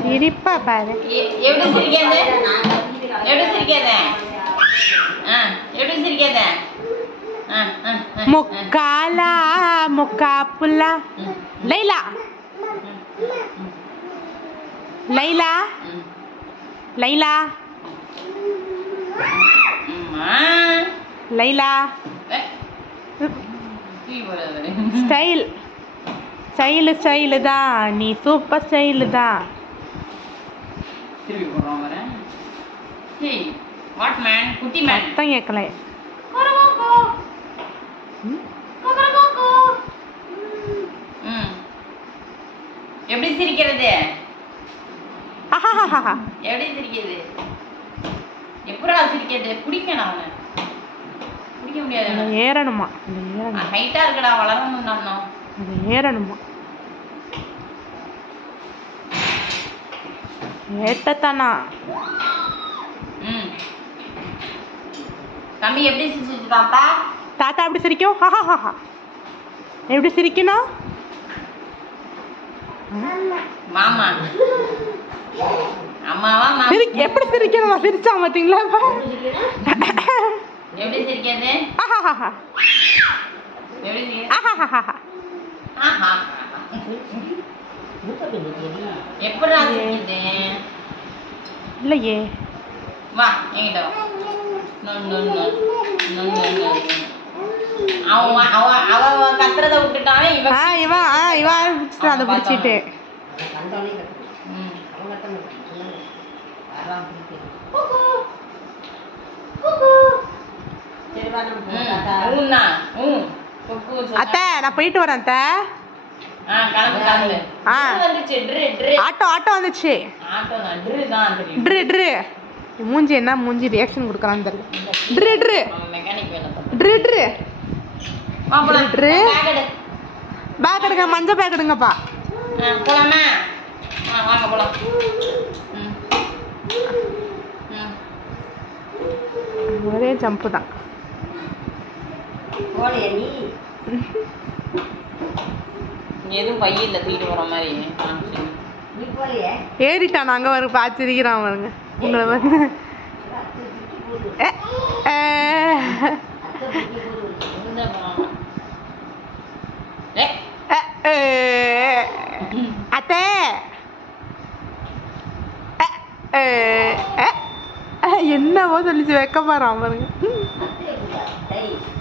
சிரிப்பா பாரு. எப்படி சிரிக்காத? எப்படி சிரிக்காத? எப்படி சிரிக்காத? முக்காலா முக்காப்புல்லா Laila Laila Laila Laila style style style தான், நீ சூப்பர் ஸ்டைலு தான். திருப்பி போடுறோம் வர. ஹேய் வாட் மேன், குட்டி மேன். சத்தம் கேட்கல. எப்படி சிரிக்கிறது? ஆஹாஹாஹா. எப்படி சிரிக்கிறது? எப்படா சிரிக்கிறது? பிடிக்கணும் அவனை. பிடிக்க முடியாது. ஏறணுமா? ஹைட்டா இருக்கடா, வளரணும் நான். அது ஏறணுமா? ஏட்டத்தானா? தம்பி எப்படி சிரிச்சு தாத்தா? தாத்தா எப்படி சிரிக்கும்? ஹாஹாஹா. எப்படி சிரிக்கணும்? மாமா அம்மாவா மாமா? எப்படி சிரிக்கணுமா? சிரிச்சா பாத்தீங்களா? எப்படி சிரிக்கிறது? ஆஹாஹா. எப்படி சிரிக்கிறது? ஆஹாஹா. ஆஹா. எப்படா சிரிக்குது? இல்லையே. வா என்கிட்ட வா. அவன் கத்துறத விட்டுட்டானே இவன் அதை பிடிச்சிட்டு. அத்தை நான் போயிட்டு வரேன் அத்தை. ஆட்டோ வந்துச்சு. ட்ரு ட்ரு மூஞ்சி என்ன மூஞ்சி ரியாக்ஷன் கொடுக்குறான்னு தெரியல. ட்ரு ட்ரு ட்ரு ட்ரு ட்ரு பேக் எடுங்க, மஞ்சள் பேக் எடுங்கப்பா. போலாமா? வாங்க போலாம். ஒரே ஜம்ப்பு தான். எதுவும் பையில தூக்கிட்டு போற மாதிரி ஏறிட்டான். அங்கே வர பார்த்துருக்கிறான் பாருங்க உங்களை வந்து. அத்தை என்னவோ சொல்லிச்சு வைக்க போறான் பாருங்க.